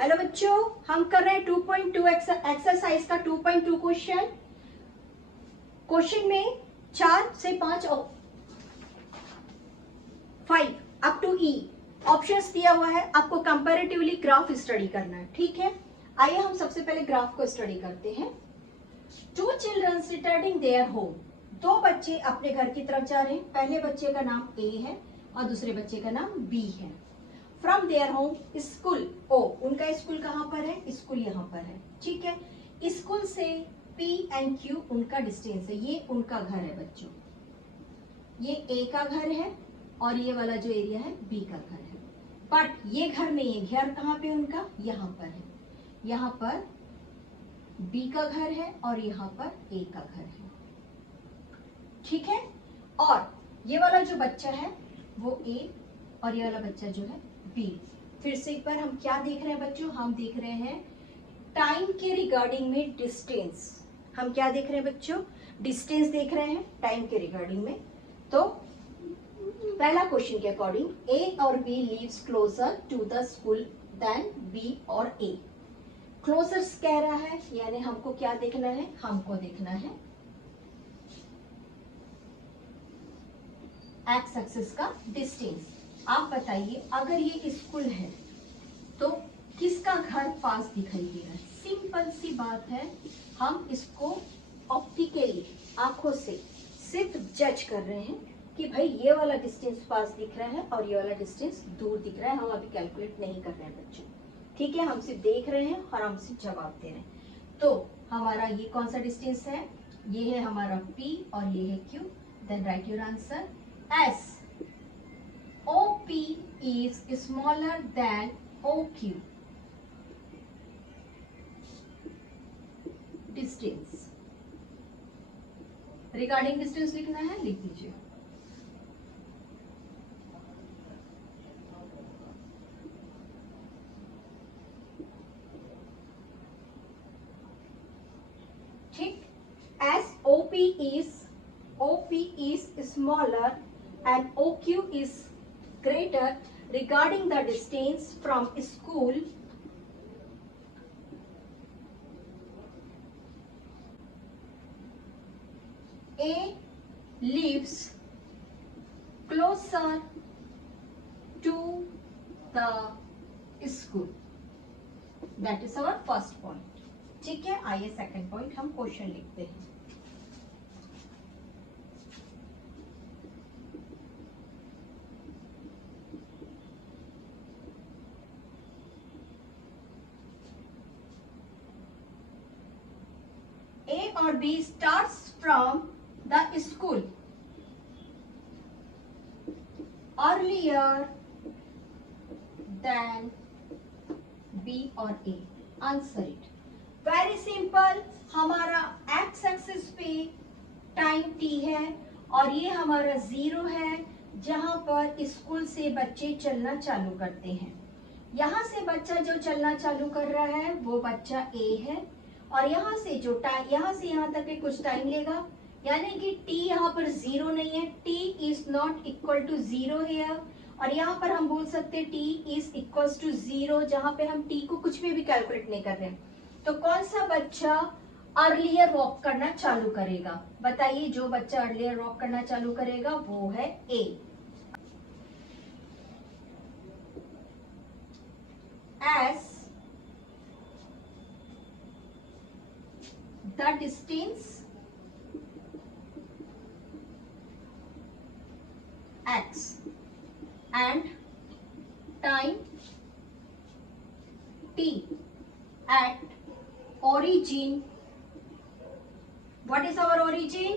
Hello बच्चों, हम कर रहे हैं 2.2 एक्सरसाइज का 2.2 क्वेश्चन। क्वेश्चन में 4 से 5 और 5 अप टू ई ऑप्शंस दिया हुआ है। आपको कंपैरेटिवली ग्राफ स्टडी करना है, ठीक है। आइए हम सबसे पहले ग्राफ को स्टडी करते हैं। 2 चिल्ड्रन रिटर्निंग देयर होम, 2 बच्चे अपने घर की तरफ जा रहे हैं। पहले बच्चे का नाम ए है और दूसरे बच्चे का नाम बी है। फ्रॉम देयर होम स्कूल, ओ उनका स्कूल कहाँ पर है? स्कूल यहाँ पर है, ठीक है। स्कूल से पी एंड क्यू उनका डिस्टेंस है, ये उनका घर है बच्चों। ये ए का घर है और ये वाला जो एरिया है बी का घर है। बट ये घर नहीं है, घर कहाँ पे उनका? यहाँ पर है। यहाँ पर बी का घर है और यहाँ पर ए का घर है, ठीक है। और ये वाला जो बच्चा है वो ए और ये वाला बच्चा जो है बी। फिर से एक बार हम क्या देख रहे हैं बच्चों? हम देख रहे हैं टाइम के रिगार्डिंग में डिस्टेंस। हम क्या देख रहे हैं बच्चों? डिस्टेंस देख रहे हैं टाइम के रिगार्डिंग में। तो पहला क्वेश्चन के अकॉर्डिंग ए और B lives closer to the school then B और ए। क्लोजर कह रहा है, यानी हमको क्या देखना है? हमको देखना है एक्स एक्सिस का डिस्टेंस। आप बताइए, अगर ये स्कूल है तो किसका घर पास दिखाई दे रहा है? सिंपल सी बात है, हम इसको ऑप्टिकली आंखों से सिर्फ जज कर रहे हैं कि भाई ये वाला डिस्टेंस पास दिख रहा है और ये वाला डिस्टेंस दूर दिख रहा है। हम अभी कैलकुलेट नहीं कर रहे हैं बच्चों, ठीक है। हम सिर्फ देख रहे हैं और हम सिर्फ जवाब दे रहे हैं। तो हमारा ये कौन सा डिस्टेंस है? ये है हमारा P और ये है Q। Then write your answer S. OP is smaller than OQ. Distance. Regarding distance लिखना है, लिख दीजिए। ठीक। As OP is smaller and OQ is greater regarding the distance from school A lives closer to the school. That is our first point, ठीक है। आइए second point हम question लिखते हैं। A or B starts from the school earlier than B or A. Answer it. Very simple. हमारा x axis पे time t है और ये हमारा 0 है, जहां पर स्कूल से बच्चे चलना चालू करते हैं। यहाँ से बच्चा जो चलना चालू कर रहा है वो बच्चा A है और यहाँ से जो टाइम, यहाँ से यहाँ तक के कुछ टाइम लेगा, यानी कि t यहाँ पर 0 नहीं है। t is not equal to 0 here. और यहाँ पर हम बोल सकते हैं t इज इक्वल टू 0, जहाँ पे हम t को कुछ भी कैलकुलेट नहीं कर रहे हैं। तो कौन सा बच्चा अर्लियर वॉक करना चालू करेगा? बताइए, जो बच्चा अर्लियर वॉक करना चालू करेगा वो है A। As the distance x and time t at origin, what is our origin?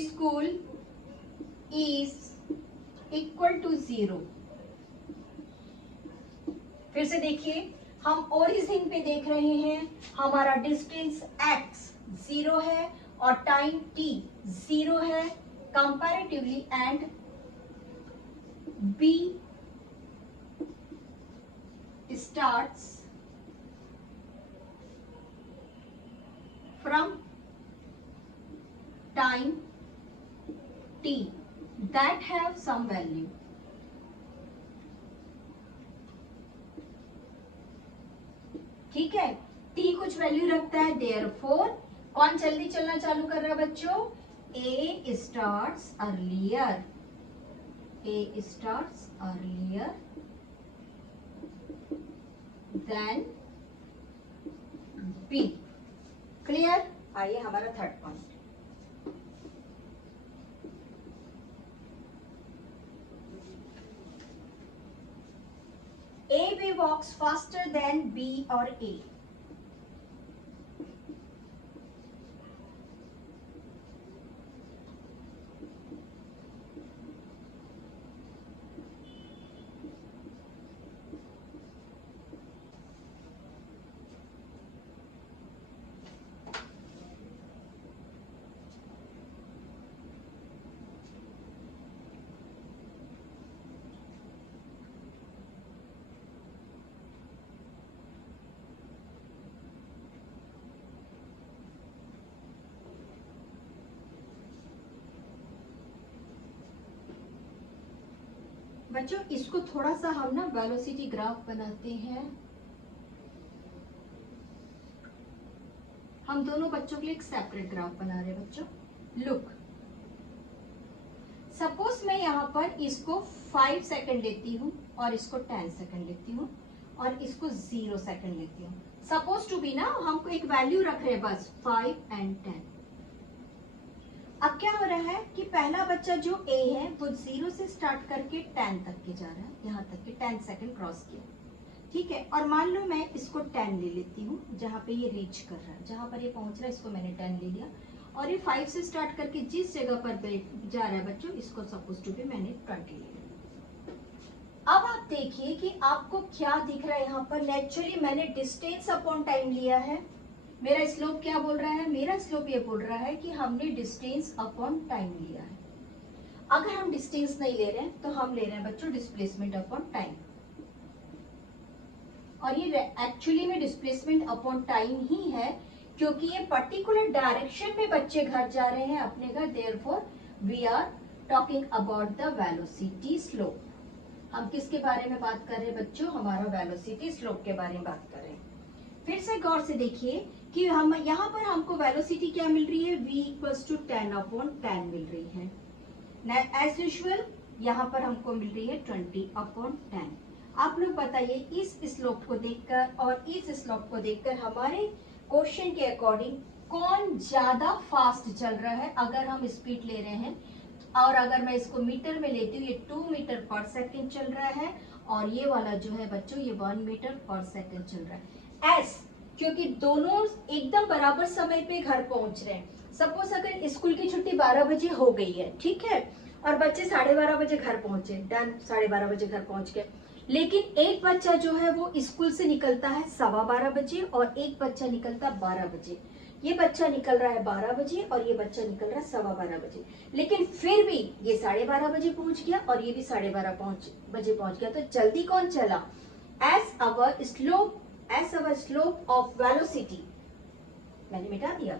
School is equal to 0। फिर से देखिए, हम ओरिजिन पे देख रहे हैं, हमारा डिस्टेंस x 0 है और टाइम t 0 है comparatively, and B starts from time t that have some value। ठीक है, टी कुछ वैल्यू रखता है, देयरफॉर कौन जल्दी चलना चालू कर रहा है बच्चों, A starts earlier, A starts earlier than B. Clear? आइए हमारा third point, A B walks faster than B or A. बच्चों इसको थोड़ा सा हम ना वेलोसिटी ग्राफ बनाते हैं, हम दोनों बच्चों के लिए एक सेपरेट ग्राफ बना रहे हैं बच्चों। लुक, सपोज मैं यहाँ पर इसको 5 सेकंड लेती हूँ और इसको 10 सेकंड लेती हूँ और इसको 0 सेकंड लेती हूँ। सपोज टू बी ना, हमको एक वैल्यू रख रहे हैं बस 5 एंड 10। अब क्या हो रहा है कि पहला बच्चा जो ए है वो 0 से स्टार्ट करके 10 तक के जा रहा है, यहाँ तक के 10 सेकंड क्रॉस किया, ठीक है। और मान लो मैं इसको 10 ले लेती हूँ, जहाँ पे ये रीच कर रहा है, जहाँ पर ये पहुंच रहा है इसको मैंने 10 ले लिया, और ये 5 से स्टार्ट करके जिस जगह पर जा रहा है बच्चों, इसको सपोज टू बी मैंने 20 ले लिया। अब आप देखिए कि आपको क्या दिख रहा है यहाँ पर, नेचुरली मैंने डिस्टेंस अपॉन टाइम लिया है। मेरा स्लोप क्या बोल रहा है, मेरा स्लोप ये बोल रहा है कि हमने डिस्टेंस अपॉन टाइम लिया है। अगर हम डिस्टेंस नहीं ले रहे हैं तो हम ले रहे हैं बच्चों डिस्प्लेसमेंट अपॉन टाइम, और ये एक्चुअली में डिस्प्लेसमेंट अपॉन टाइम ही है, क्योंकि ये पर्टिकुलर डायरेक्शन में बच्चे घर जा रहे हैं अपने घर, therefore we are talking about the velocity slope. हम किसके बारे में बात कर रहे हैं बच्चों, हमारा वेलोसिटी स्लोप के बारे में बात कर रहे हैं। फिर से गौर से देखिए कि हम यहाँ पर हमको वेलोसिटी क्या मिल रही है, v इक्वल्स टू 10/10 मिल रही है। एज यूजुअल यहाँ पर हमको मिल रही है 20/10। आप लोग बताइए इस स्लोप को देखकर और इस स्लोप को देखकर हमारे क्वेश्चन के अकॉर्डिंग कौन ज्यादा फास्ट चल रहा है। अगर हम स्पीड ले रहे हैं और अगर मैं इसको मीटर में लेती हूँ, ये 2 मीटर पर सेकेंड चल रहा है, और ये वाला जो है बच्चों ये 1 मीटर पर सेकेंड चल रहा है। एस क्योंकि दोनों एकदम बराबर समय पे घर पहुंच रहे हैं। सपोज अगर स्कूल की छुट्टी 12 बजे हो गई है, ठीक है, और बच्चे 12:30 बजे घर पहुंचे, डन, 12:30 बजे घर पहुंच गए, लेकिन एक बच्चा जो है वो स्कूल से निकलता है 12:15 बजे और एक बच्चा निकलता 12 बजे। ये बच्चा निकल रहा है 12 बजे और ये बच्चा निकल रहा है 12:15 बजे, लेकिन फिर भी ये 12:30 बजे पहुंच गया और ये भी 12:30 बजे पहुंच गया। तो जल्दी कौन चला, as our slope of velocity, मैंने मिटा दिया,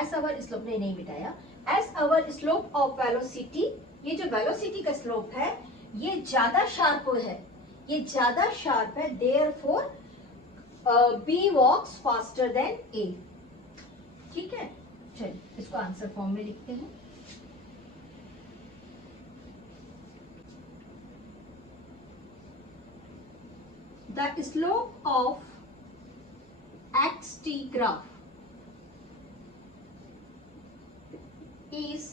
एज अवर स्लोप ने नहीं मिटाया, as our slope of velocity, ये जो वेलोसिटी का स्लोप है ये ज्यादा शार्प है, ये ज्यादा शार्प है, देयरफॉर बी वॉक्स फास्टर देन ए। ठीक है, चलिए इसको आंसर फॉर्म में लिखते हैं। The slope of xt graph is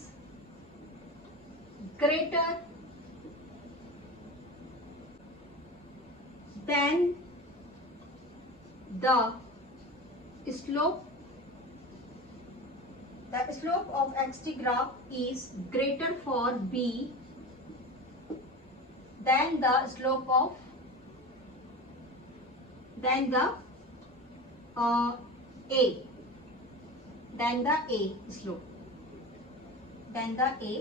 greater than the slope of xt graph is greater for b than the slope of than the a than the a slope than the a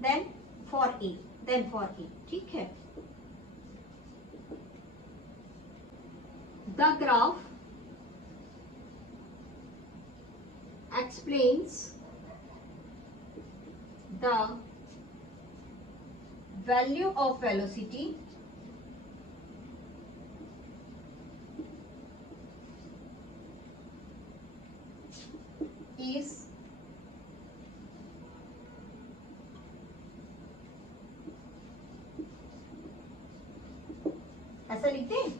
then for a then for a। ठीक है, the graph explains the value of velocity answer लिख दें?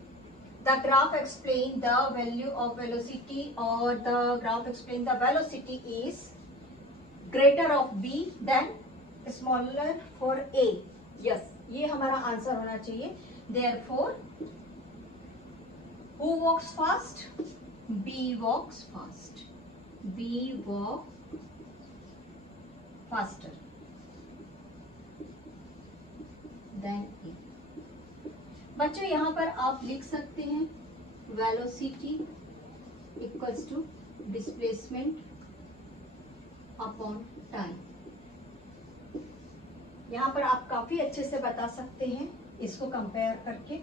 The graph explain the value of velocity और the graph explain the velocity is greater of B than smaller for A. Yes, ये हमारा answer होना चाहिए. Therefore who walks fast? B walks fast. B walk faster than A. बच्चों यहां पर आप लिख सकते हैं velocity equals to displacement upon time. यहां पर आप काफी अच्छे से बता सकते हैं इसको कंपेयर करके.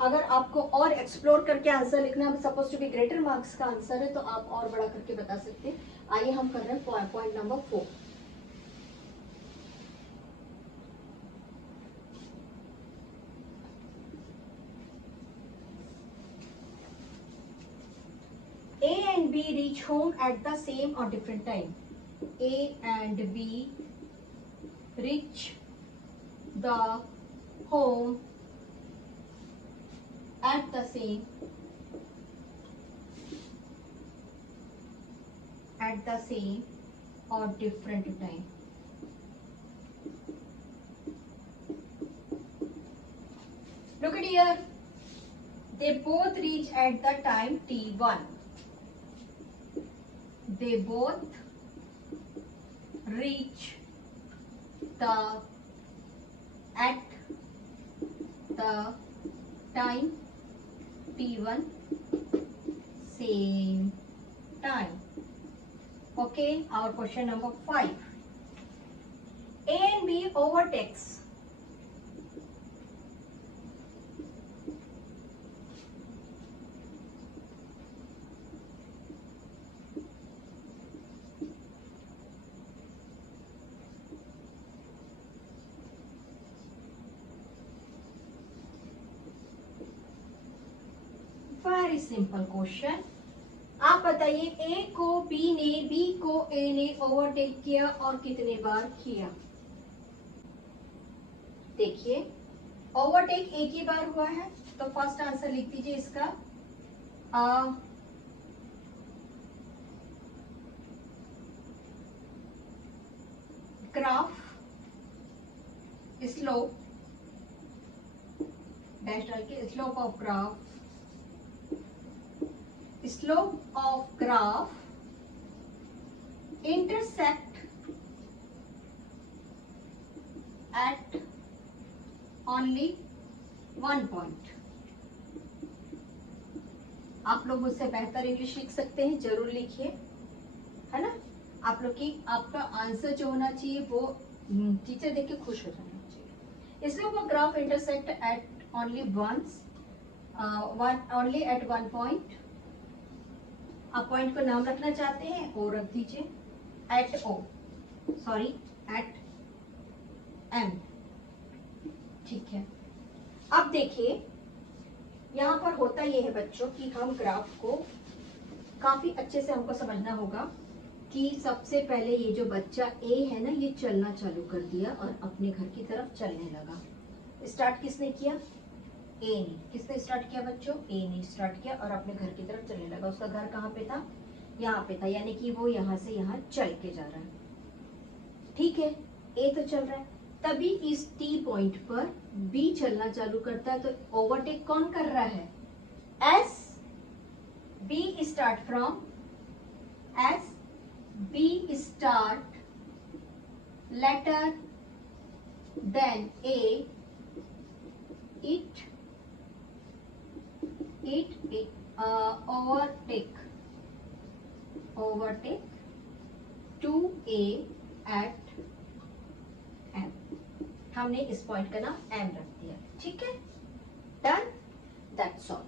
अगर आपको और एक्सप्लोर करके आंसर लिखना है, suppose to be greater marks का आंसर है, तो आप और बड़ा करके बता सकते हैं. आइए हम कर रहे हैं point number 4. A and B reach home at the same or different time. A and B reach the home at the same or different time. Look at here. They both reach at the time t1. They both reach at the time t1 same time. Okay, our question number 5. A and B overtakes. Very simple question. आप बताइए ए को B ने, B को ए ने overtake किया और कितने बार किया? देखिए ओवरटेक एक ही बार हुआ है, तो फर्स्ट आंसर लिख दीजिए इसका. ग्राफ स्लोप डैश डाल के slope of graph intersect at only one point. आप लोग मुझसे बेहतर इंग्लिश लिख सकते हैं, जरूर लिखिए, है ना. आप लोग की आपका आंसर जो होना चाहिए वो टीचर देख के खुश हो जाना चाहिए. इसलिए वो graph intersect at only once, only at one point. आप पॉइंट को नाम रखना चाहते हैं ओ रख दीजिए, at O, sorry at M. ठीक है. अब देखिए यहां पर होता यह है बच्चों कि हम ग्राफ को काफी अच्छे से हमको समझना होगा कि सबसे पहले ये जो बच्चा ए है ना, ये चलना चालू कर दिया और अपने घर की तरफ चलने लगा. स्टार्ट किसने किया? ए ने. किसने स्टार्ट किया बच्चों? ए ने स्टार्ट किया और अपने घर की तरफ चलने लगा. उसका घर कहाँ पे था? यहाँ पे था, यानी कि वो यहाँ से यहाँ चल के जा रहा है. ठीक है, ए तो चल रहा है. तभी इस टी पॉइंट पर बी चलना चालू करता है. तो ओवरटेक कौन कर रहा है? S B start from, S B start later than A, it overtake to A at M. हमने इस पॉइंट का नाम M रख दिया. ठीक है, डन, दैट्स ऑल.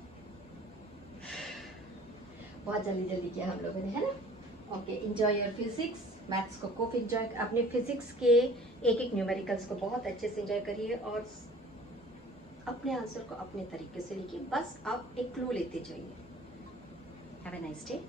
बहुत जल्दी जल्दी किया हम लोगों ने, है ना. Okay, enjoy your physics. Maths को खूब एंजॉय, अपने फिजिक्स के एक एक न्यूमेरिकल्स को बहुत अच्छे से एंजॉय करिए और अपने आंसर को अपने तरीके से लिखिए. बस आप एक क्लू लेते जाइए. Have a nice day.